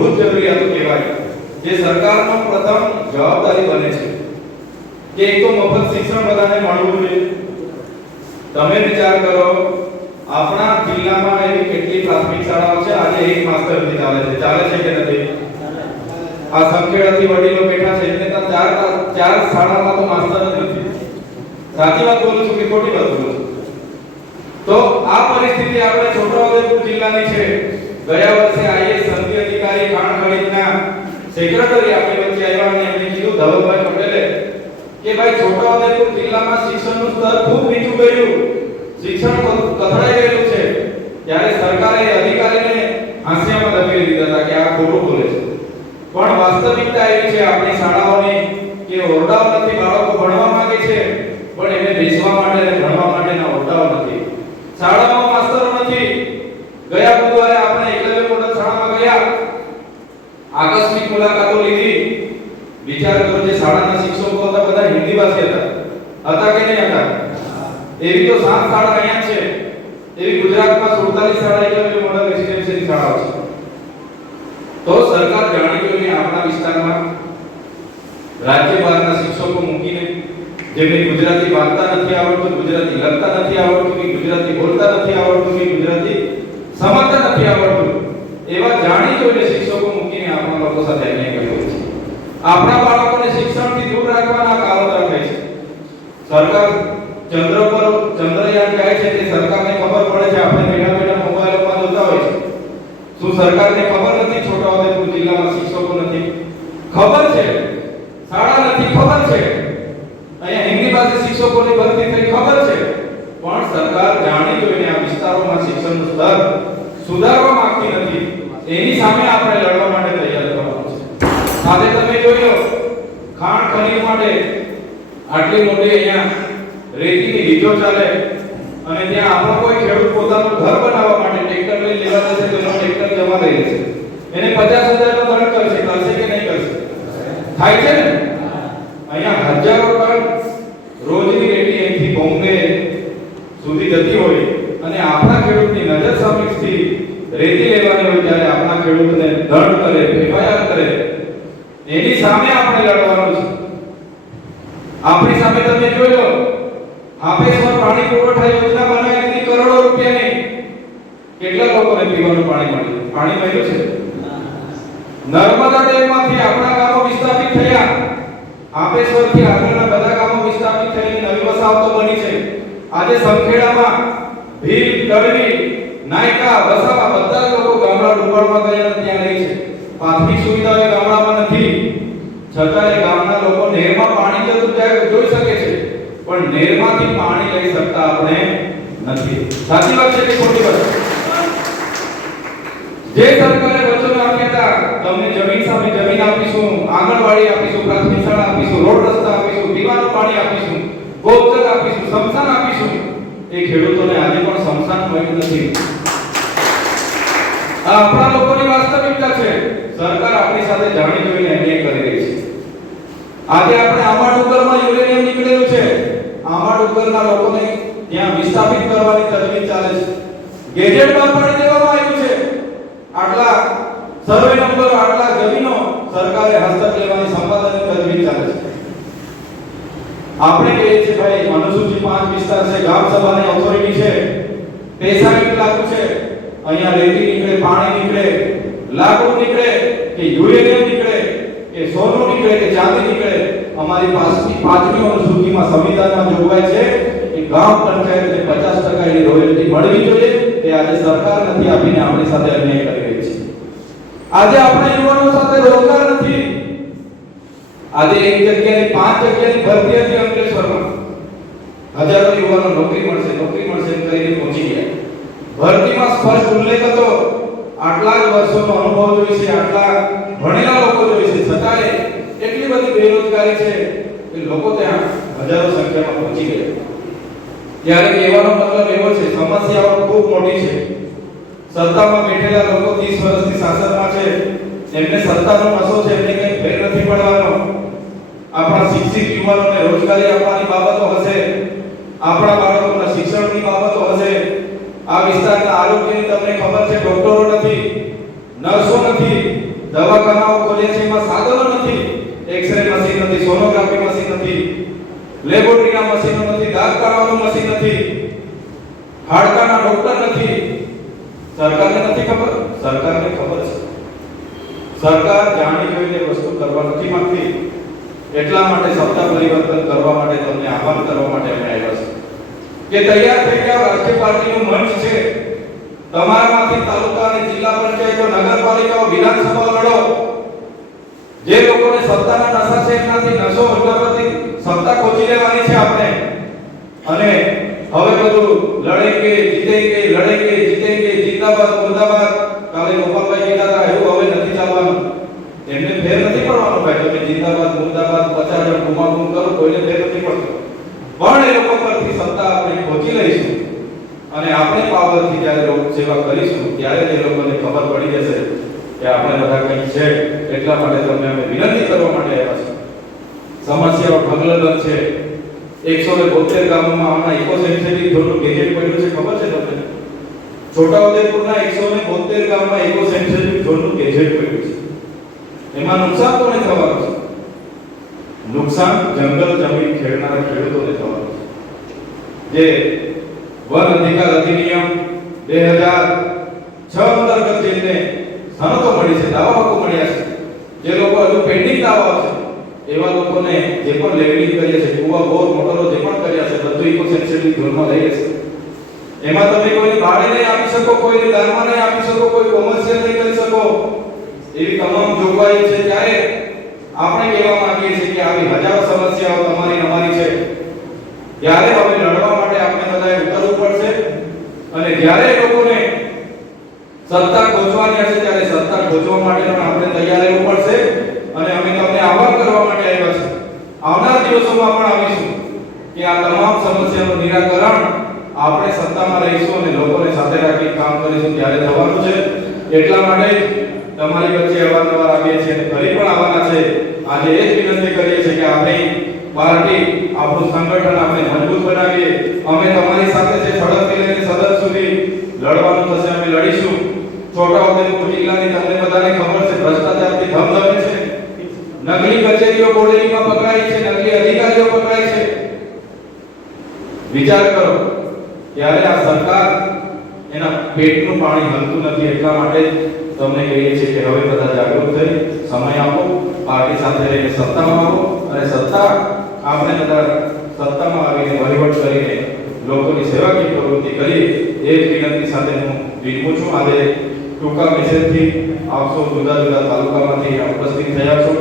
મૂળભૂત જરૂરિયાતો કહેવાય. જે સરકારનો પ્રથમ જવાબદારી બને છે કે એક તો મફત શિક્ષણ બધાને મળવું જોઈએ. તમે વિચાર કરો, આપણા જિલ્લામાં એવી કેટલી પ્રાથમિક શાળાઓ છે? આજે એક માસ્ટરથી ચાલે છે. ચાલે છે કે નથી? આ સંખેડાથી વડીલો બેઠા છે. એમને ત્યાં ચાર ચાર શાળામાં તો માસ્ટર નથી. સાચી વાત બોલું છું કે ખોટી વાત બોલું તો આ પરિસ્થિતિ આપણે છોટાઉદેપુર જિલ્લાની છે. ગયા વર્ષે આઈએસ સંધિ અધિકારી ખાણ ખનીજના સેક્રેટરી આપણી વચ્ચે આવ્યા અને એમને કીધું, ધવલભાઈ પટેલે કે ભાઈ છોટાઉદેપુર જિલ્લામાં શિક્ષણનું સ્તર ખૂબ નીચું ગયું શિક્ષણ કથળાઈ ગયેલું છે. ત્યારે સરકારે અધિકારીને હાંસિયામાં ધકેલી દીધા હતા કે આ ખોટું બોલે છે. પણ વાસ્તવિકતા એવી છે, આપણી શાળાઓની કે ઓરડાઓ નથી, બાળકો ભણવા માંગે છે, પણ એને બેસવા માટે ભણવા માટેના ઓરડાઓ નથી. શાળામાં માસ્તરો નથી ગયા બુધવારે આપણે એકલવ્ય મોડલ શાળામાં ગયા આકસ્મિક મુલાકાતો લીધી જે શાળાના શિક્ષકો હતા બધા હિન્દી ભાષી હતા. હતા કે નહીં હતા? એવી તો સાત શાળા અહીંયા છે. એવી ગુજરાતમાં 47 શાળા એટલે મોડલ રેસિડેન્શિયલ શાળાઓ છે. તો સરકાર જાણી જોઈને આપણા વિસ્તારમાં રાજ્ય બહારના શિક્ષકો મૂકીને જેમને ગુજરાતી વાંચતા નથી આવડતું, ગુજરાતી લખતા નથી આવડતું, કે ગુજરાતી બોલતા નથી આવડતું, કે ગુજરાતી સમજતા નથી આવડતું, એવા જાણી જોઈને શિક્ષકો મૂકીને આપણા લોકો સાથે અન્યાય કર્યો છે. આપણા શિક્ષણથી દૂર રાખવાના કાવતરા થાય છે. સરકાર ચંદ્ર પર, ચંદ્રયાન કહે છે કે સરકારને ખબર પડે છે, આપણે બેઠા બેઠા મોબાઈલમાં જોતા હોય છે. શું સરકારને ખબર નથી? છોટાઉદેપુર જિલ્લામાં શિક્ષકો નથી. ખબર છે. શાળા નથી, ખબર છે. અહીંયા હિન્દી ભાષી શિક્ષકોની ભરતી થઈ, ખબર છે. પણ સરકાર જાણી જોઈને આ વિસ્તારોમાં શિક્ષણનું સ્તર સુધારવા માંગતી નથી. એની સામે આપણે લડવા માટે તૈયાર થવાનું છે. સાથે તમે જોઈ લો ખાણ ખનીજ માટે આટલી મોટી અહીંયા રેતીની લીજો ચાલે અને ત્યાં આપણો કોઈ ખેડૂત પોતાનું ઘર બનાવવા માટે ટ્રેક્ટર લઈ લેવા જશે તો ટ્રેક્ટર જમા રહી છે. એને 50000 નો દંડ કરશે કરશે કે નહીં કરશે? થાય છે ને? અહીંયા હજારો ટન રોજની રેતી અહીંથી બોમ્બે સુધી જતી હોય અને આપણા ખેડૂતની નજર સામેથી રેતી લેવાની હોય ત્યારે આપણા ખેડૂતને દંડ કરે એફઆઈઆર કરે. એની સામે આપણે લડવાનું છે આપણી સામે તમે જોઈ લો આપેશ્વર પાણી પુરવઠા યોજના બનાવી હતી કરોડો રૂપિયાની. કેટલા લોકોને પીવાનું પાણી મળ્યું? પાણી મળ્યું છે? નર્મદા ડેમમાંથી આપણા ગામો વિસ્થાપિત થયા. આપેશ્વરથી આગળના બધા ગામો વિસ્થાપિત થઈને નવી વસાહતો બની છે. આજે સંખેડામાં ભીલ તળવી નાયકા, વસાવા બધા લોકો ગામડા ડુંગરમાં ગયા ત્યાં રહી છે. પ્રાથમિક સુવિધાઓ ગામડામાં નથી. છતાં એ ગામના લોકો નહેરમાં જોઈ શકે છે. પણ નેરમાંથી પાણી લઈ શકતા આપણે નથી. સાચી વાત છે કે ખોટી વાત? જે સરકારે વચનો આપ્યા હતા, તમને જમીન સામે જમીન આપીશું, આંગણવાડી આપીશું, પ્રાથમિક શાળા આપીશું, રોડ રસ્તા આપીશું પીવાનું પાણી આપીશું ગોચર આપીશું સમસાન આપીશું. એ ખેડૂતોને આજે પણ સમસાન મળ્યું નથી. આ આપણા લોકોની વાસ્તવિકતા છે. સરકાર આપણી સાથે જાણી જોઈને અન્યાય કરી રહી છે. આજે આપણે આમાં છે આંબા લોકોને ત્યાં વિસ્થાપિત કરવાની તજવીજ ચાલે છે. ગેજેટમાં પણ દેવામાં આવ્યું છે, આટલા સર્વે નંબરો આટલા જમીનો સરકારે હસ્તક લેવાની સંપાદનની તજવીજ ચાલે છે. આપણે કહીએ છીએ, ભાઈ અનુસૂચિત પાંચ વિસ્તાર છે, ગામ સભાની ઓથોરિટી છે, પૈસા કેટલા લાગુ છે, અહીંયા રેતી નીકળે, પાણી નીકળે, લાકડું નીકળે, કે યુરેનિયમ નીકળે, કે સોનું નીકળે, કે ચાંદી નીકળે અમારી પાસની પાંચમી અનુસૂચિમાં સંવિધાનમાં જોગવાઈ છે કે ગામ પંચાયતને 50% એની રોયલ્ટી મળવી જોઈએ એ આજે સરકાર નથી આપીને આપણી સાથે અન્યાય કરી રહી છે. આજે આપણા યુવાનો સાથે રોજગાર નથી. આજે એક જગ્યાની પાંચ જગ્યાની ભરતી હતી અંકલેશ્વરમાં. હજારો યુવાનો નોકરી મળશે નોકરી મળશે એમ કરીને પહોંચી ગયા. ભરતીમાં સ્પષ્ટ ઉલ્લેખ હતો, આટલા જ વર્ષોનો અનુભવ જોઈશે આટલા ભણેલા લોકો જોઈશે છતાંય એટલી બધી બેરોજગારી છે કે લોકો ત્યાં હજારો સંખ્યામાં પહોંચી ગયા. ત્યારે કહેવાનો મતલબ એવો છે, સમસ્યાઓ ખૂબ મોટી છે. સત્તામાં બેઠેલા લોકો 30 વર્ષથી શાસનમાં છે. એમને સત્તાનો નશો છે, એમને કંઈ ફેર નથી પડવાનો. આપણા શિક્ષિત યુવાનોને રોજગારી આપવાની બાબતો હશે. આપણા બાળકોના શિક્ષણની બાબતો હશે. આ વિસ્તારના આરોગ્યની તમને ખબર છે, ડોક્ટરો નથી, નર્સો નથી, દવાખાનાઓ ખોલ્યા છે, એમાં સાધનો નથી. એક્સરે મશીન નથી સોનોગ્રાફી મશીન નથી લેબોરેટરીના મશીનો નથી દાંત કાઢવાનું મશીન નથી, હાડકાના ડોક્ટર નથી. સરકારને નથી ખબર? સરકારને ખબર છે. સરકાર જાણી જોઈને વસ્તુ કરવા નથી માંગતી. એટલા માટે સત્તા પરિવર્તન કરવા માટે તમને આહવાન કરવા માટે અમે આવ્યા છે કે તૈયાર થઈ ગયા રાજ્ય પાર્ટીનું મંચ છે. તમારામાંથી તાલુકા અને જિલ્લા પંચાયતો, નગરપાલિકાઓ, વિધાનસભા લડો. જે લોકોને સત્તાના નશા છે એમનાથી નશો હટાવવાથી સત્તા ખોચી લેવાની છે આપણે. અને હવે બધું લડેંગે જીતેંગે લડેંગે જીતેંગે જિંદાબાદ મુર્દાબાદ, કાલે ગોપાલભાઈ કહેતા હતા એવું હવે નથી ચાલવાનું. એમને ફેર નથી પડવાનો ભાઈ. તમે જિંદાબાદ મુર્દાબાદ પચાસ જણ ગુમાગુમ કરો, કોઈને ફેર નથી પડતો. પણ એ લોકો પરથી સત્તા આપણે ખોચી લઈશું. અને આપણે પાવરથી જ્યારે સેવા કરીશું, ત્યારે એ લોકોને ખબર પડી જશે. કે આપણે બધા કંઈ છે એટલા માટે તમને અમે વિનંતી કરવા માટે આવ્યા છીએ. સમસ્યાઓ ઢગલબંધ છે. એકસો ને બોતેર ગામોમાં હમણાં ઇકો સેન્ચુરી ઝોનનું ગેજેટ પડ્યું છે, ખબર છે તમને? છોટાઉદેપુરના એકસો ને બોતેર ગામમાં ઇકો સેન્ચુરી ઝોનનું ગેજેટ પડ્યું છે. એમાં નુકસાન કોને થવાનું છે? નુકસાન જંગલ, જમીન ખેડનારા ખેડૂતોને થવાનું છે. જે વન અધિકાર અધિનિયમ બે હજાર છ અંતર્ગત જેમને સનતો મળી છે, દાવા હકો મળ્યા છે. જે લોકો હજુ પેન્ડિંગ દાવા છે એવા લોકોને જે પણ લેવલિંગ કર્યા છે કુવા બોર, મોટરો જે પણ કર્યા છે બધું ઇકો સેન્સિટિવ ઝોનમાં લઈએ છે. એમાં તમે કોઈને ભાડે નહીં આપી શકો કોઈને દાનમાં નહીં આપી શકો, કોઈ કોમર્શિયલ નહીં કરી શકો. એવી તમામ જોગવાઈ છે, ત્યારે આપણે કહેવા માંગીએ છીએ કે આવી હજારો સમસ્યાઓ તમારી અમારી છે. ત્યારે હવે લડવા માટે આપણે બધાએ ઉતરવું પડશે. અને જ્યારે સત્તા ખોજવાની હશે ત્યારે સત્તા ખોજવા માટે પણ આપણે તૈયાર રહેવું પડશે અને અમે તમને આહ્વાન કરવા માટે આવ્યા છે આવનાર દિવસોમાં પણ આવીશું કે આ તમામ સમસ્યાનું નિરાકરણ આપણે સત્તામાં રહીશું અને લોકોને સાથે રાખી કામ કરીશું ત્યારે થવાનું છે. એટલા માટે તમારી વચ્ચે અવારનવાર આવીએ છીએ ફરી પણ આવવાના છે. આજે એ જ વિનંતી કરીએ છીએ કે આપણી પાર્ટી, આપણું સંગઠન આપણે મજબૂત બનાવીએ. અમે તમારી સાથે છે સડકથી લઈને સદન સુધી લડવાનું થશે, અમે લડીશું. છોટાઉદેપુર જિલ્લાની તમને બધાને ખબર છે, ભ્રષ્ટાચારથી ધમધમે છે. નકલી કચેરીઓ બોડેલીમાં પકડાઈ છે નકલી અધિકારીઓ પકડાય છે. વિચાર કરો ત્યારે આ સરકાર એના પેટનું પાણી હલતું નથી, એટલા માટે તમને કહીએ છીએ કે હવે બધા જાગૃત થઈ, સમય આપો, પાર્ટી સાથે રહીને સત્તામાં આવો, અને સત્તા આપણે બધા સત્તામાં આવીને વહીવટ કરીને લોકોની સેવાકીય પ્રવૃત્તિ કરી, એ જ વિનંતી સાથે હું વિનમું છું. આજે ટૂંકા મેસેજથી આપ જુદા જુદા તાલુકામાંથી ઉપસ્થિત થયા છો.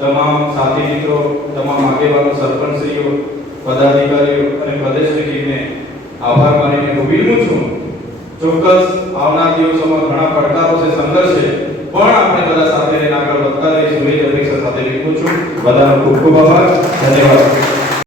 તમામ સાથી મિત્રો, તમામ આગેવાનો, સરપંચશ્રીઓ, પદાધિકારીઓ અને પ્રદેશશ્રીને આભાર માનીને હું વિનમું છું. ચોક્કસ આવનાર દિવસોમાં ઘણા પડકારો છે, સંઘર્ષ છે, પણ આપણે બધા સાથે આગળ વધતા રહીશું. એ જ અપેક્ષા સાથે વિનમું છું. બધાનો ખૂબ ખૂબ આભાર. ધન્યવાદ.